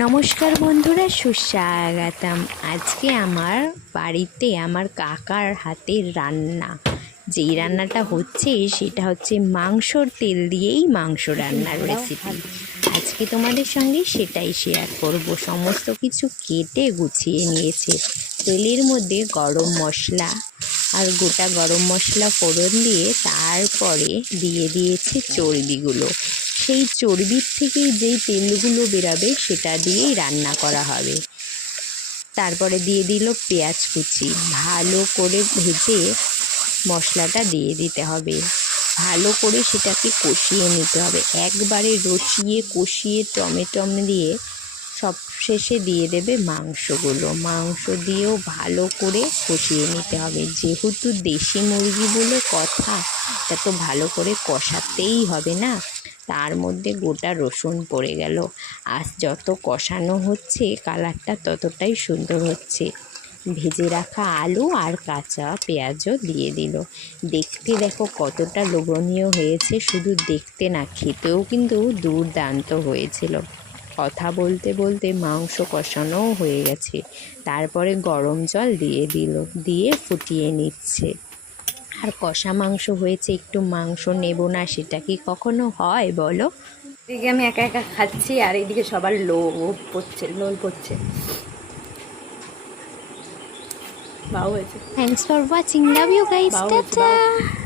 নমস্কার বন্ধুরা, সুস্বাগতম। আজকে আমার বাড়িতে আমার কাকার হাতের রান্না, যেই রান্নাটা হচ্ছে সেটা হচ্ছে মাংসর তেল দিয়েই মাংস রান্নার রেসিপি। আজকে তোমাদের সঙ্গে সেটাই শেয়ার করব। সমস্ত কিছু কেটে গুছিয়ে নিয়েছে। তেলের মধ্যে গরম মশলা আর গোটা গরম মশলা ফোড়ন দিয়ে তারপরে দিয়ে দিয়েছে চর্বিগুলো। সেই চর্বির থেকেই যেই তেলগুলো বেরাবে সেটা দিয়েই রান্না করা হবে। তারপরে দিয়ে দিল পেঁয়াজ কুচি, ভালো করে ভেজে মশলাটা দিয়ে দিতে হবে। ভালো করে সেটাকে কষিয়ে নিতে হবে, একবারে রসিয়ে কষিয়ে টমেটো দিয়ে সব শেষে দিয়ে দেবে মাংসগুলো। মাংস দিয়েও ভালো করে কষিয়ে নিতে হবে। যেহেতু দেশি মুরগি বলে কথা, তা তো ভালো করে কষাতেই হবে না। তার মধ্যে গোটা রসুন পড়ে গেল। আর যত কষানো হচ্ছে কালারটা ততটাই সুন্দর হচ্ছে। ভেজে রাখা আলু আর কাঁচা পেঁয়াজও দিয়ে দিল। দেখতে দেখো কতটা লোভনীয় হয়েছে, শুধু দেখতে না, খেতেও কিন্তু দুর্দান্ত হয়েছিল। কথা বলতে বলতে মাংস কষানোও হয়ে গেছে। তারপরে গরম জল দিয়ে দিল, দিয়ে ফুটিয়ে নিচ্ছে। আর কষা মাংস হয়েছে, একটু মাংস নেব না সেটা কি কখনো হয় বলো? এদিকে আমি একা একা খাচ্ছি আর এইদিকে সবার লোল পড়ছে। বাউ হয়েছে। Thanks for watching, love you guys, বাউ হয়েছে, টাটা। বাউ।